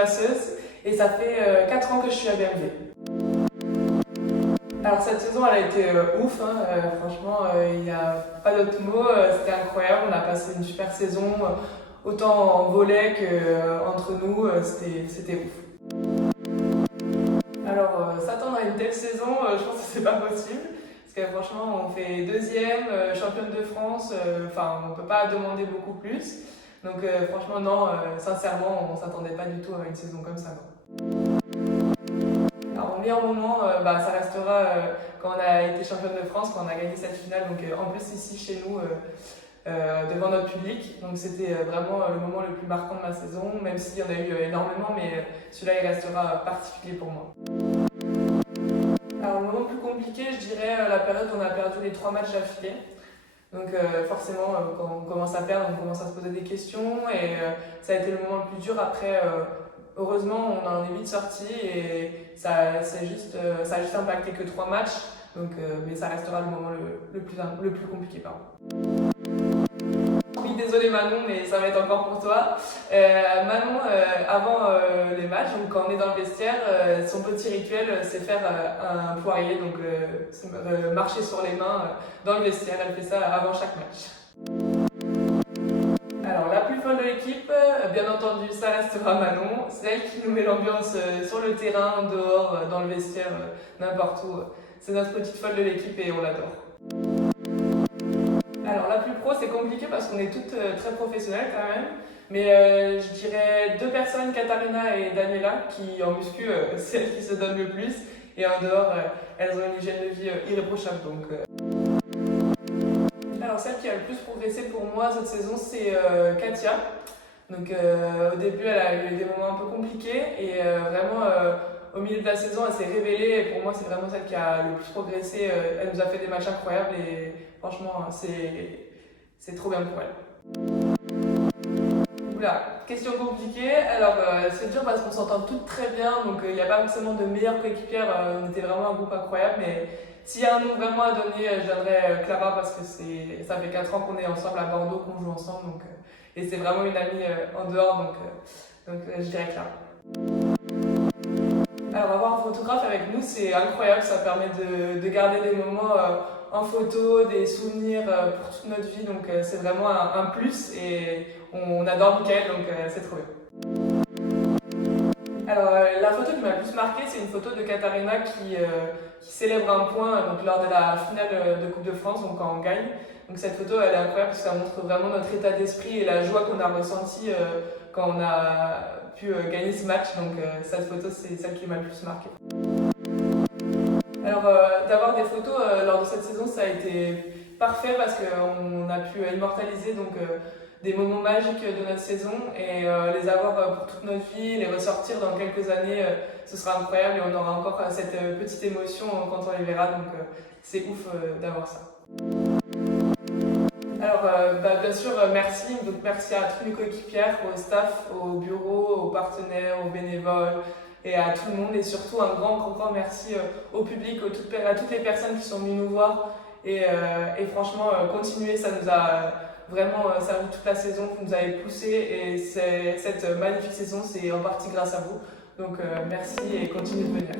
passeuse et ça fait 4 ans que je suis à BMW. Alors cette saison elle a été ouf, hein, franchement il n'y a pas d'autre mot, c'était incroyable, on a passé une super saison, autant en volley qu'entre nous, c'était ouf. Alors s'attendre à une telle saison, je pense que c'est pas possible, parce que franchement on fait deuxième, championne de France, enfin on peut pas demander beaucoup plus, donc franchement non, sincèrement on s'attendait pas du tout à une saison comme ça. Alors, mon meilleur moment, ça restera quand on a été championne de France, quand on a gagné cette finale, donc en plus ici chez nous, devant notre public. Donc c'était vraiment le moment le plus marquant de ma saison, même s'il y en a eu énormément, mais celui-là il restera particulier pour moi. Alors le moment le plus compliqué, je dirais la période où on a perdu les 3 matchs d'affilée. Donc forcément, quand on commence à perdre, on commence à se poser des questions et ça a été le moment le plus dur. Après, heureusement, on en est vite sorti et ça a juste impacté que 3 matchs. Donc, mais ça restera le moment le plus compliqué. Pardon. Oui, désolé Manon, mais ça va être encore pour toi. Manon, avant les matchs, donc quand on est dans le vestiaire, son petit rituel, c'est faire un poirier, donc marcher sur les mains dans le vestiaire. Elle fait ça avant chaque match. Alors la plus folle de l'équipe, bien entendu, ça restera Manon. C'est elle qui nous met l'ambiance sur le terrain, dehors, dans le vestiaire, n'importe où. C'est notre petite folle de l'équipe et on l'adore. Alors la plus pro, c'est compliqué parce qu'on est toutes très professionnelles quand même. Mais je dirais 2 personnes, Katharina et Daniela, qui en muscu, c'est elles qui se donnent le plus. Et en dehors, elles ont une hygiène de vie irréprochable. Donc, Alors celle qui a le plus progressé pour moi cette saison, c'est Katia. Donc au début, elle a eu des moments un peu compliqués et vraiment au milieu de la saison, elle s'est révélée et pour moi, c'est vraiment celle qui a le plus progressé. Elle nous a fait des matchs incroyables et franchement, c'est trop bien pour elle. Oula, question compliquée. Alors c'est dur parce qu'on s'entend toutes très bien, donc il n'y a pas forcément de meilleures coéquipières. On était vraiment un groupe incroyable, mais s'il y a un nom vraiment à donner, je donnerais Clara parce que ça fait 4 ans qu'on est ensemble à Bordeaux, qu'on joue ensemble, donc, et c'est vraiment une amie en dehors, donc je dirais Clara. Alors avoir un photographe avec nous, c'est incroyable, ça permet de garder des moments en photo, des souvenirs pour toute notre vie, donc c'est vraiment un plus et on adore Mickaël, donc c'est trop bien. Alors la photo qui m'a le plus marqué, c'est une photo de Katharina qui célèbre un point donc, lors de la finale de Coupe de France, donc quand on gagne. Donc cette photo elle est incroyable parce que ça montre vraiment notre état d'esprit et la joie qu'on a ressentie quand on a pu gagner ce match. Donc cette photo c'est celle qui m'a le plus marqué. Alors d'avoir des photos lors de cette saison ça a été parfait parce qu'on a pu immortaliser donc, des moments magiques de notre saison et les avoir pour toute notre vie, les ressortir dans quelques années, ce sera incroyable et on aura encore cette petite émotion quand on les verra, donc c'est ouf d'avoir ça. Alors bien sûr merci, donc merci à toutes mes coéquipières, au staff, au bureau, aux partenaires, aux bénévoles et à tout le monde et surtout un grand merci au public, à toutes les personnes qui sont venues nous voir et franchement continuez, ça nous a vraiment servi toute la saison, vous nous avez poussé et cette magnifique saison c'est en partie grâce à vous, donc merci et continuez de venir.